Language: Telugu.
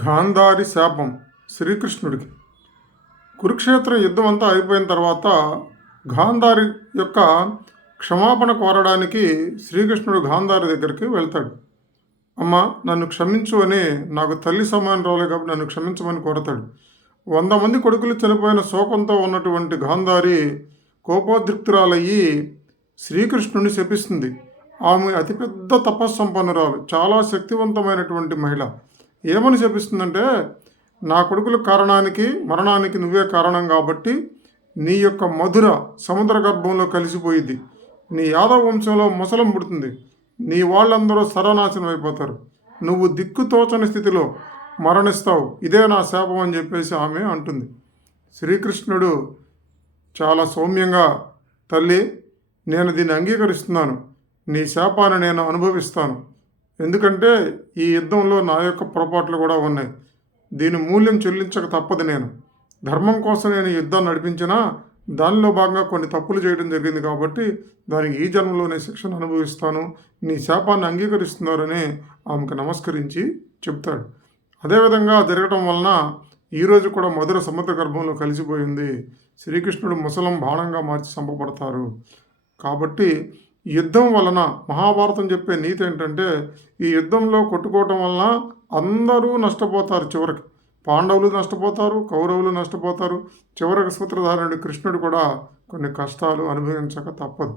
గాంధారి శాపం శ్రీకృష్ణుడికి. కురుక్షేత్రం యుద్ధం అంతా అయిపోయిన తర్వాత గాంధారి యొక్క క్షమాపణ కోరడానికి శ్రీకృష్ణుడు గాంధారి దగ్గరికి వెళ్తాడు. అమ్మ, నన్ను క్షమించు అని, నాకు తల్లి సమానం రాలే కాబట్టి నన్ను క్షమించమని కోరతాడు. 100 మంది కొడుకులు చనిపోయిన శోకంతో ఉన్నటువంటి గాంధారి కోపోద్రిక్తురాలయ్యి శ్రీకృష్ణుని శపిస్తుంది. ఆమె అతిపెద్ద తపస్సంపన్నురాలు, చాలా శక్తివంతమైనటువంటి మహిళ. ఏమని శపిస్తుందంటే, నా కొడుకుల మరణానికి నువ్వే కారణం కాబట్టి నీ యొక్క మధుర సముద్ర గర్భంలో కలిసిపోయింది. నీ యాదవ వంశంలో ముసలం పుడుతుంది. నీ వాళ్ళందరూ సర్వనాశనం అయిపోతారు. నువ్వు దిక్కుతోచని స్థితిలో మరణిస్తావు. ఇదే నా శాపం అని చెప్పేసి ఆమె అంటుంది. శ్రీకృష్ణుడు చాలా సౌమ్యంగా, తల్లి, నేను దీన్ని అంగీకరిస్తున్నాను. నీ శాపాన్ని నేను అనుభవిస్తాను. ఎందుకంటే ఈ యుద్ధంలో నా యొక్క పొరపాట్లు కూడా ఉన్నాయి. దీని మూల్యం చెల్లించక తప్పదు. నేను ధర్మం కోసం నేను యుద్ధాన్ని నడిపించినా దానిలో భాగంగా కొన్ని తప్పులు చేయడం జరిగింది కాబట్టి దానికి ఈ జన్మలోనే శిక్షను అనుభవిస్తాను. నీ శాపాన్ని అంగీకరిస్తున్నారని ఆమెకు నమస్కరించి చెప్తాడు. అదేవిధంగా జరగటం వలన ఈరోజు కూడా మధుర సముద్ర గర్భంలో కలిసిపోయింది. శ్రీకృష్ణుడు ముసలం బాణంగా మార్చి చంపబడతారు. కాబట్టి యుద్ధం వలన మహాభారతం చెప్పే నీతి ఏంటంటే, ఈ యుద్ధంలో కొట్టుకోవటం వలన అందరూ నష్టపోతారు. చివరికి పాండవులు నష్టపోతారు, కౌరవులు నష్టపోతారు. చివరికి సూత్రధారుడు కృష్ణుడు కూడా కొన్ని కష్టాలు అనుభవించక తప్పదు.